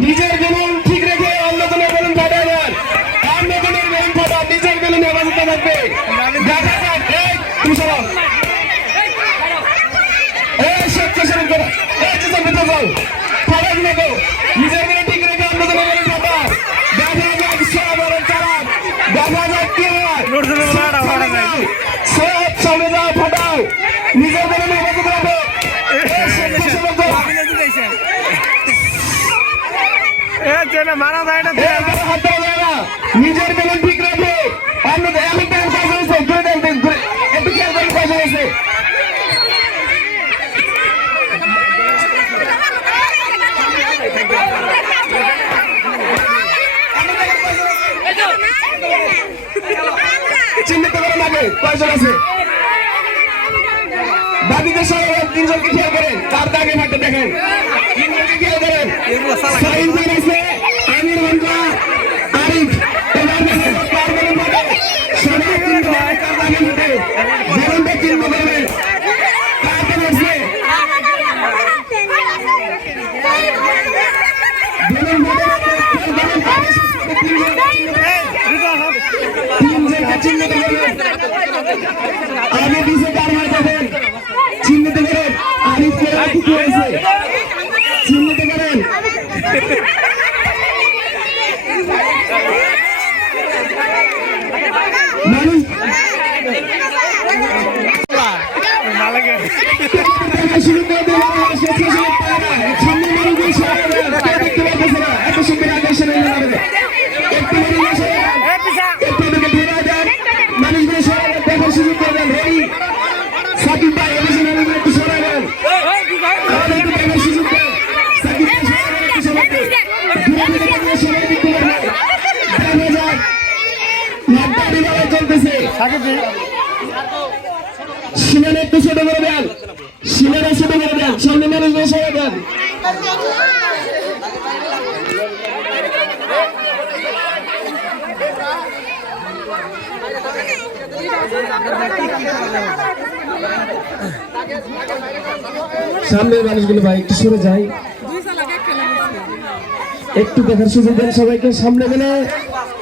নিজের বেলুন ঠিক রেখে অন্য জনের বেলুন ফাটাবেন। অন্য জনের বেলুন ফাটা, নিজের বেলুন হেফাজতে থাকবে। দেখা যাক, তুমি সরো। স্বেচ্ছাসেবক করো, ফাটাবি না তো। নিজের বেলুন ঠিক রেখে অন্য জনের বেলুন ফাটা। দেখা যাক সাধারণ চালান, দেখা যাক কি হয়। সব সামনে যাও, ফাটাও। নিজের বেলুন হেফাজতে রাখো। স্বেচ্ছাসেবক করো। মারা যায় না, নিজের বেলুন ঠিক রাখে। একটু খেয়াল করে কাজ হয়েছে। চিহ্নিত করেন আগে কয়জন আছে। বাকিদের সবাই তিনজনকে খেয়াল করেন, কার দাগে মাঠে দেখেন। তিনজনকে খেয়াল করেন। সাইনজন আছে, আমির হামজা, আরিফ। এবার দেখেন কার বেলুন ফাটে। সবাই চিহ্নিত করেন কার দাগে মাঠে। বেলুনটা চিহ্নিত করবেন। কার বেলুন আছে? বেলুন ফাটে। তিনজনকে চিহ্নিত করবেন। আগে পিছে কার মার দেখেন, চিহ্নিত করেন। আরিফকে কি হয়েছে চিহ্নিত করেন। মানুষ শুরু করে দিল, স্বেচ্ছাসেবক পায়রা সামনে মানুষগুলো সবাই দেখতে পাচ্ছে না। এত সুন্দর আকর্ষণ একটু একটু ঘুরে দেন, মানুষগুলো সবাই দেখার সুযোগ করবেন। রেডি সাকিব ভাই, এদেশে মানুষগুলো একটু সরাই দেন, একটু দেখার সুযোগ দেন। সাকিব ভাই সবাই একটু সরাই দেন, ঘুরে ঘুরে দেখলে সবাই দেখতে পারবে। দেখা যাক মাঠটা বিভাগে চলতেছে। সীমানা একটু ছোট করে দেন, সীমানা ছোট করে দেন, সামনে মানুষগুলো সরাই দেন। সামনের মানুষগুলো ভাই একটু সরে যায়, একটু দেখার সুযোগ দেন সবাইকে। সামনে গেলে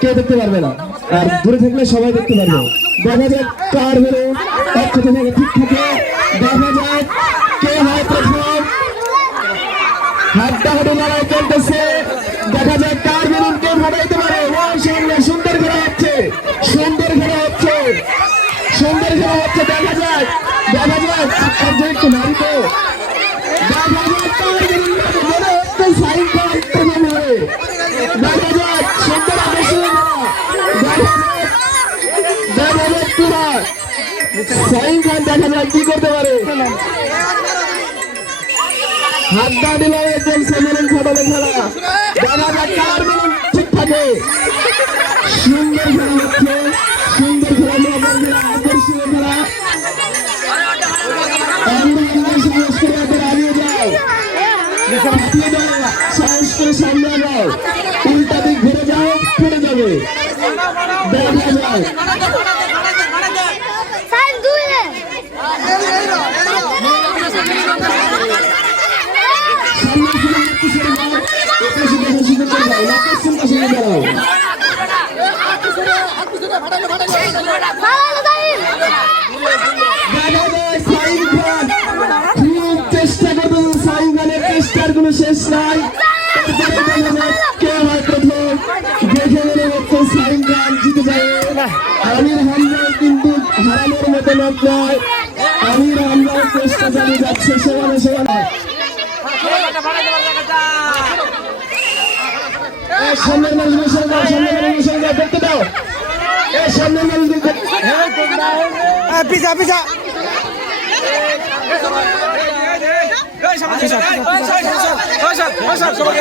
কেউ দেখতে পারবে না, আর দূরে থাকলে সবাই দেখতে পারবে। দেখা যাক কার বেরো একসাথে থেকে ঠিক থাকে। দেখা যাক কে হয় প্রথম। হাড্ডাহাড্ডি লড়াই চলতেছে। দেখা যাক কার বেলুন কে ফাটাইতে পারে। সামনে সুন্দর খেলা হচ্ছে, সুন্দর খেলা হচ্ছে, সুন্দর খেলা হচ্ছে। দেখা যাক, দেখা যাক একটু নারী তো। দেখা যাক কার বেলুন একটু সাইন করা একটু হবে। দেখা যাক সুন্দর আকর্ষণ খেলা। দেখা যাক, দেখা যাক কি হয়। সাইন খান দেখা যাক কি করতে পারে। হাড্ডা দিলাম একদম বেলুন ফাটানো খেলা। দেখা যাক কার বেলুন ঠিক থাকে। সুন্দর খেলা হচ্ছে, সুন্দর খেলা, আকর্ষণীয় খেলা। সাহস করে হারিয়ে যাও, সাহস করে সামনে যাও, উল্টা দিক ঘুরে যাও, পড়ে যাবে। দেখা যায় চেষ্টা করবেন, সাইন খানের চেষ্টার কোনো শেষ নাই। কে হয় প্রথম, দেখে মনে হচ্ছে সাইন খান জিতে যাবে। আমির হামজা কিন্তু হারানোর মতো লোক নয়। আমির হামজার চেষ্টা চালিয়ে যাচ্ছে সেখানে সেখানে। সামনের মানুষগুলো সরে যাও, সামনের মানুষগুলো সরে যাও, দেখতে দাও। সামনের মানুষগুলো পিছা পিছা। সবাই